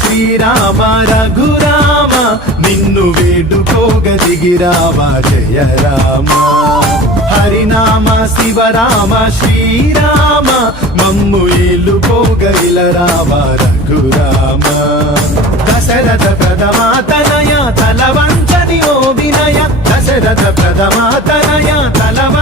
శ్రీరామ రఘురామ నిన్ను వేడుకోగ దిగిరావా జయ రామ. హరినామ శివరామ శ్రీరామ మమ్ము ఏలుకోగ ఇలరావా రఘురామ. దశరథ ప్రథమా తనయ తలవంచని ఓ వినయ, దశరథ ప్రథమా తనయ తలవ